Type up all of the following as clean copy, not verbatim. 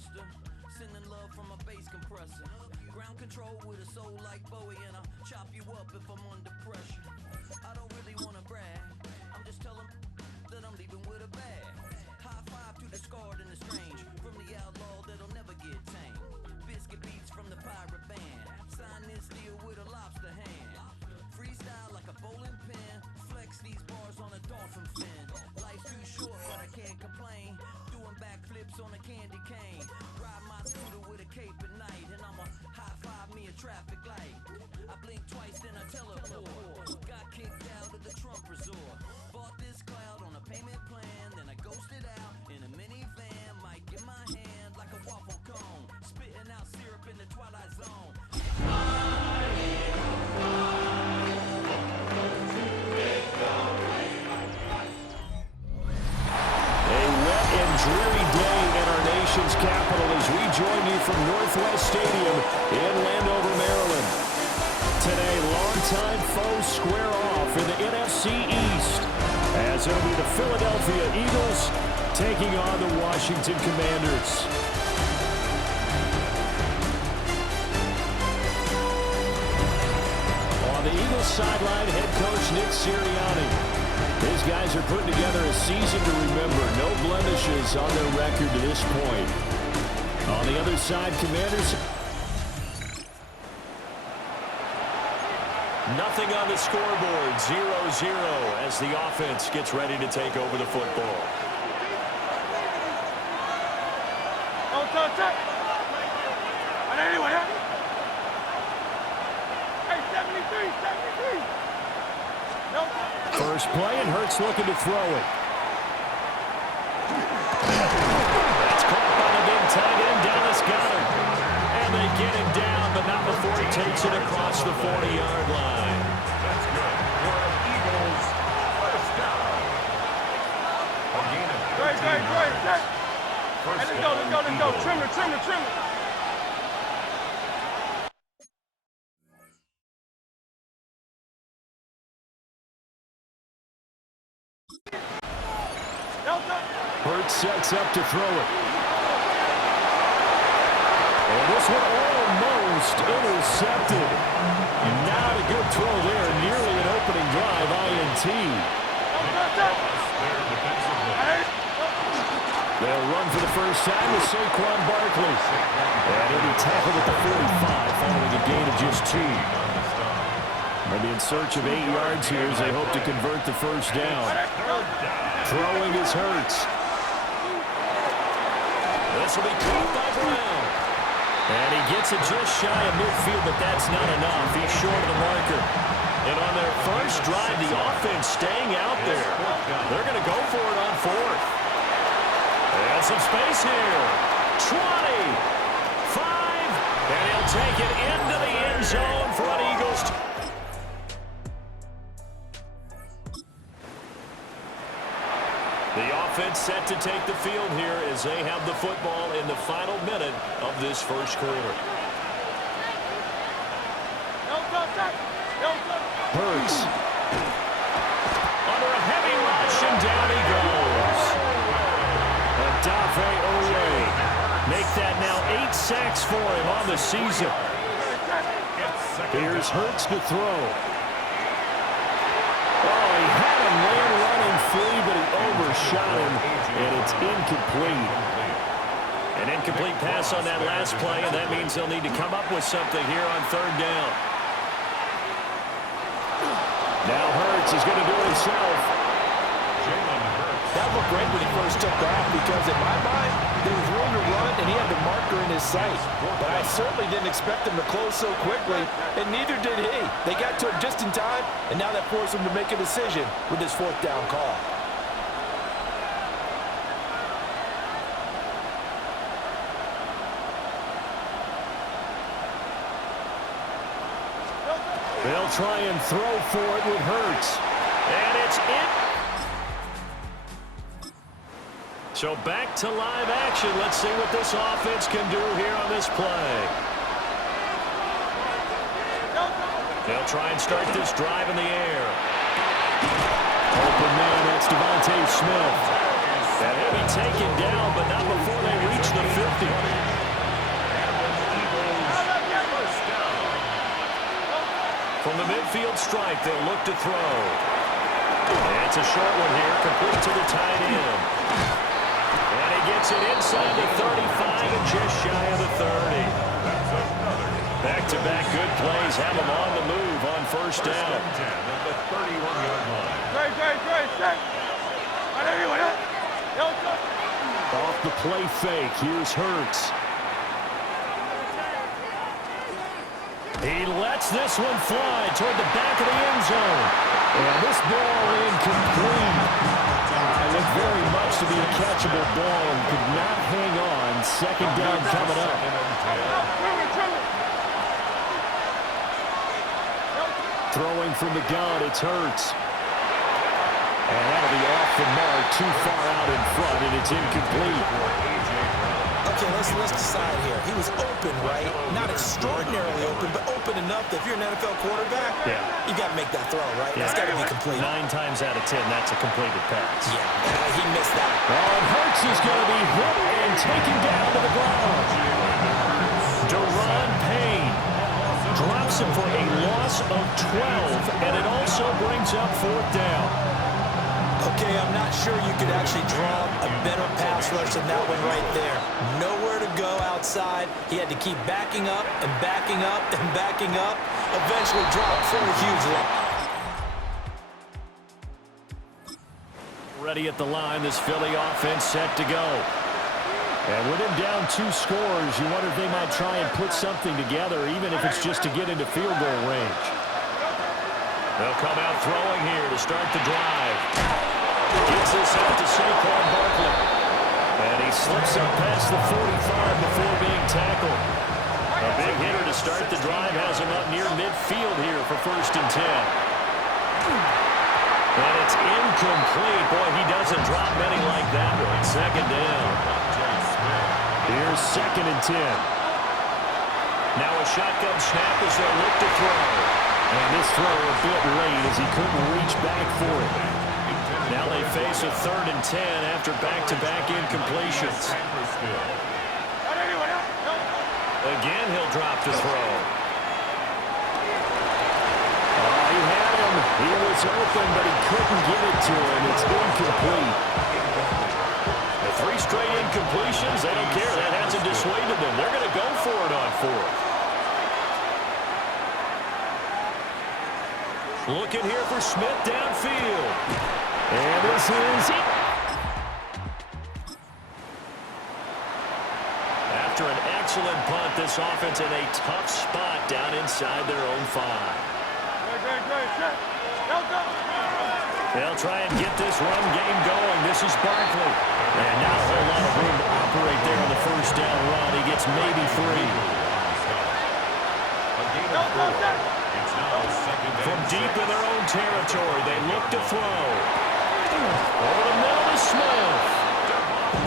Buster, sending love from a bass compressor. Ground control with a soul like Bowie, and I'll chop you up if I'm under pressure. I don't really wanna brag, I'm just telling that I'm leaving with a bag. High five to the scarred and the strange, from the outlaw that'll never get tamed. Biscuit beats from the pirate band, sign this deal with a lobster hand. Freestyle like a bowling pin, flex these bars on a dolphin fin. Life's too short but I can't complain, doing backflips on a candy cane. Ride my scooter with a cape at night, and I'ma high five me a traffic light. I blink twice then I teleport, got kicked out of the Trump resort. Bought this cloud on a payment plan, then I ghosted out in a minivan. Mic in my hand like a waffle cone, spitting out syrup in the twilight zone. Dreary day in our nation's capital as we join you from Northwest Stadium in Landover, Maryland. Today, longtime foes square off in the NFC East as it'll be the Philadelphia Eagles taking on the Washington Commanders. On the Eagles sideline, head coach Nick Sirianni. His guys are putting together a season to remember. No blemishes on their record to this point. On the other side, Commanders. Nothing on the scoreboard. 0-0 as the offense gets ready to take over the football. Oh, touch it. And anyway, hey, 73. No. First play, and Hurts looking to throw it. That's caught by the big tight end, Dallas Goedert. And they get him down, but not before he takes it across the 40-yard line. That's good. For an Eagles first down. Again, Great. Hey, let's go. Trim it. Hurts sets up to throw it. And this one almost intercepted. Not a good throw there. Nearly an opening drive, INT. They'll run for the first time with Saquon Barkley. And he'll be tackled at the 45 following a gain of just 2. They'll be in search of 8 yards here as they hope to convert the first down. Throwing is Hurts. This will be caught by Brown. And he gets it just shy of midfield, but that's not enough. He's short of the marker. And on their first drive, the offense staying out there. They're going to go for it on 4th. And some space here. 20. 5. And he'll take it into the end zone for an Eagles. The offense set to take the field here as they have the football in the final minute of this first quarter. Hurts. Under a heavy rush, and down he goes. Odafe Oweh. Make that now 8 sacks for him on the season. Here's Hurts to throw. Oh, he had a man running free, but he overshot him, and it's incomplete. An incomplete pass on that last play, and that means they'll need to come up with something here on 3rd down. Now Hurts is going to do it himself. That looked great when he first took off because, in my mind, there was room to run and he had the marker in his sight. But I certainly didn't expect him to close so quickly, and neither did he. They got to him just in time, and now that forced him to make a decision with his 4th down call. They'll try and throw for it with Hurts. And it's in. So back to live action. Let's see what this offense can do here on this play. They'll try and start this drive in the air. Open man, that's Devontae Smith. And he'll be taken down, but not before they reach the 50. From the midfield strike, they'll look to throw. And it's a short one here, complete to the tight end. And he gets it inside the 35 and just shy of the 30. Back-to-back good plays have him on the move on first down. At the 31-yard line. Great, set. Off the play fake, here's Hurts. He lets this one fly toward the back of the end zone. And this ball incomplete. It looked very much to be a catchable ball and could not hang on. Second down coming up. Throwing from the gun, it's Hurts. And that'll be off the mark, too far out in front, and it's incomplete. Okay, let's decide here. He was open, right? Not extraordinarily open, but open enough that if you're an NFL quarterback, you got to make that throw, right? That's got to be complete. 9 times out of 10, that's a completed pass. Yeah, he missed that. And Hurts is going to be hit and taken down to the ground. Daron Payne drops him for a loss of 12, and it also brings up fourth down. Okay, I'm not sure you could actually draw a better pass rush than that one right there. Nowhere to go outside. He had to keep backing up and backing up and backing up. Eventually dropped for a huge loss. Ready at the line, this Philly offense set to go. And with him down 2 scores, you wonder if they might try and put something together, even if it's just to get into field goal range. They'll come out throwing here to start the drive. Gets this out to Saquon Barkley. And he slips up past the 45 before being tackled. A big hitter to start the drive has him up near midfield here for first and 10. And it's incomplete. Boy, he doesn't drop many like that one. Second down. Here's second and 10. Now a shotgun snap as they look to throw. And this throw a bit late as he couldn't reach back for it. Now they face a third and 10 after back-to-back incompletions. Again, he'll drop to throw. He had him. He was open, but he couldn't get it to him. It's incomplete. The 3 straight incompletions, they don't care. That hasn't dissuaded them. They're going to go for it on fourth. Looking here for Smith downfield. And this is it. After an excellent punt, this offense in a tough spot down inside their own 5. They'll try and get this run game going. This is Barkley. And not a whole lot of room to operate there on the first down run. He gets maybe 3. From deep in their own territory, they look to throw. Over the middle to Smith.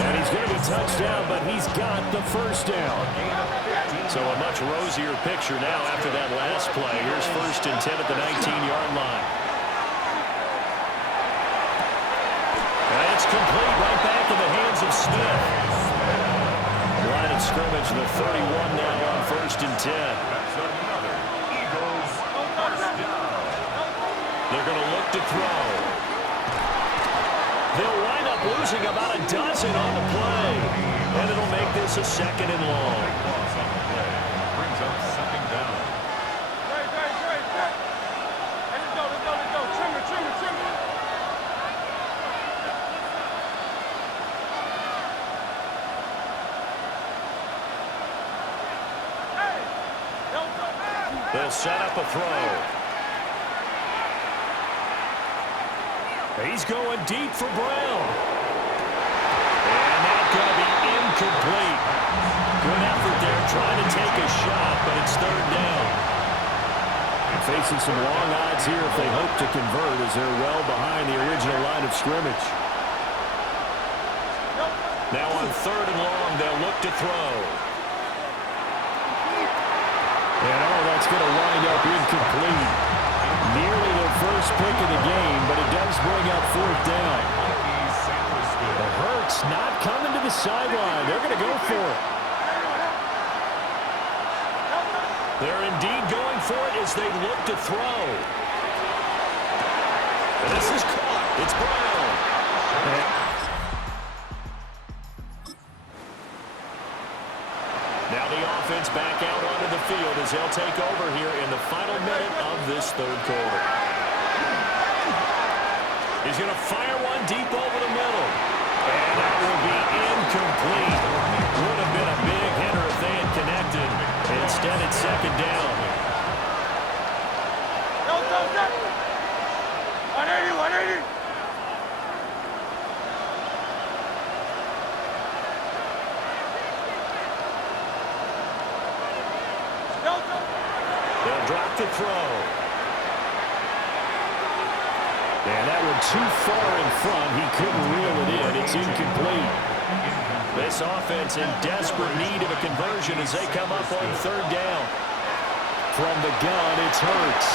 And he's going to be touched down, but he's got the first down. So a much rosier picture now after that last play. Here's first and 10 at the 19-yard line. And it's complete right back in the hands of Smith. Line of scrimmage, the 31 now on first and 10. They're going to look to throw. They'll wind up losing about a dozen on the play. And it'll make this a second and long. Brings up second down. Let's go. Trim it. They'll set up a throw. He's going deep for Brown. And that's going to be incomplete. Good effort there trying to take a shot, but it's third down. Facing some long odds here if they hope to convert as they're well behind the original line of scrimmage. Now on third and long, they'll look to throw. And that's going to wind up incomplete. Nearly their first pick of the game, but it does bring up fourth down. The Hurts not coming to the sideline. They're going to go for it. They're indeed going for it as they look to throw. And this is caught. It's Brown. Now the offense back out onto the field as they'll take over here in the final minute of this third quarter. He's going to fire one deep over the middle. And that will be incomplete. Would have been a big hitter if they had connected. Instead, it's second down. Go, 180, 180. They'll drop to throw. And that one too far in front. He couldn't reel it in. It's incomplete. This offense in desperate need of a conversion as they come up on third down. From the gun, it's Hurts.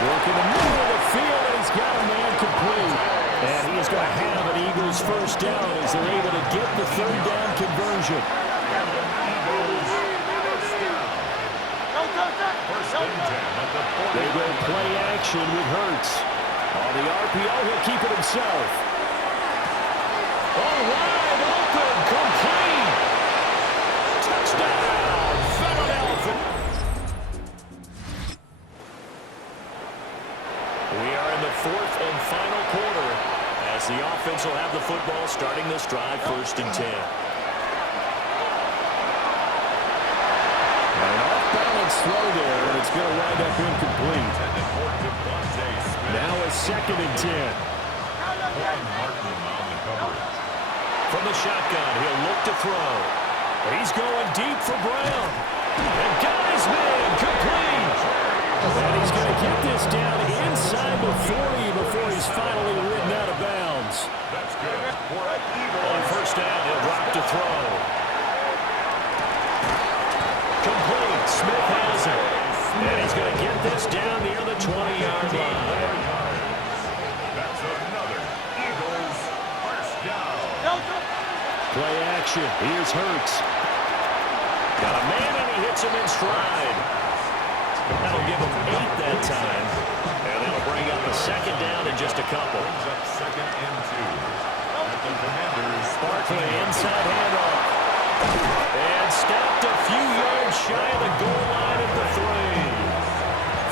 Working the middle of the field, and he's got a man complete. And he is going to have an Eagles first down as they're able to get the third down conversion. They go play action with Hurts. On the RPO, he'll keep it himself. Oh, wide open, complete. Touchdown, Philadelphia. We are in the fourth and final quarter as the offense will have the football starting this drive, 1st and 10. Throw there, and it's going to wind up incomplete. Now a 2nd and 10. From the shotgun, he'll look to throw. He's going deep for Brown. And got his man complete. And he's going to get this down inside the 40 before he's finally ridden out of bounds. That's good. On 1st down, he'll drop to throw. Complete. Smith has it. And he's going to get this down near the 20-yard line. That's another Eagles first down. Play action. Here's Hurts. Got a man, and he hits him in stride. That'll give him 8 that time. And that'll bring up a 2nd down in just a couple. Brings up 2nd and 2. At the Commanders. Barkley inside handoff. And stopped a few yards shy of the goal line at the 3.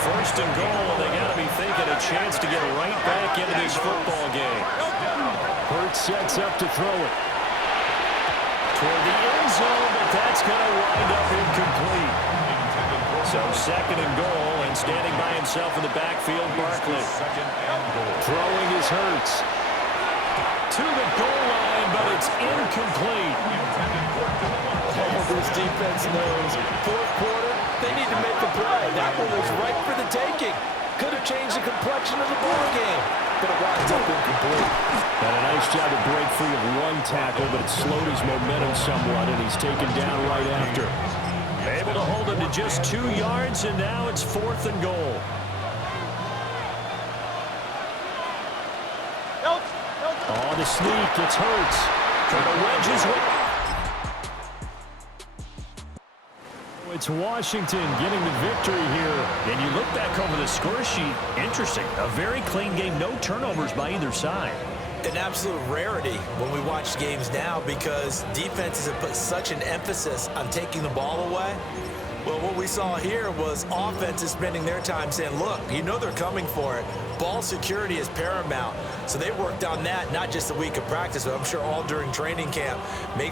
1st and goal, and they got to be thinking a chance to get right back into this football game. Hurts sets up to throw it. Toward the end zone, but that's going to wind up incomplete. So 2nd and goal, and standing by himself in the backfield, Barkley. 2nd and goal. Throwing his Hurts. To the goal line, but it's incomplete. Oh, this defense knows. 4th quarter, they need to make a play. That one was right for the taking. Could have changed the complexion of the ball game, but it winds up incomplete. Had a nice job to break free of one tackle, but it slowed his momentum somewhat, and he's taken down right after. Able to hold him to just 2 yards, and now it's 4th and goal. On the sneak, it's Hurts. Trying to wedge his way. It's Washington getting the victory here. And you look back over the score sheet, interesting. A very clean game, no turnovers by either side. An absolute rarity when we watch games now because defenses have put such an emphasis on taking the ball away. Well, what we saw here was offenses spending their time saying, look, you know they're coming for it. Ball security is paramount. So they worked on that, not just a week of practice, but I'm sure all during training camp.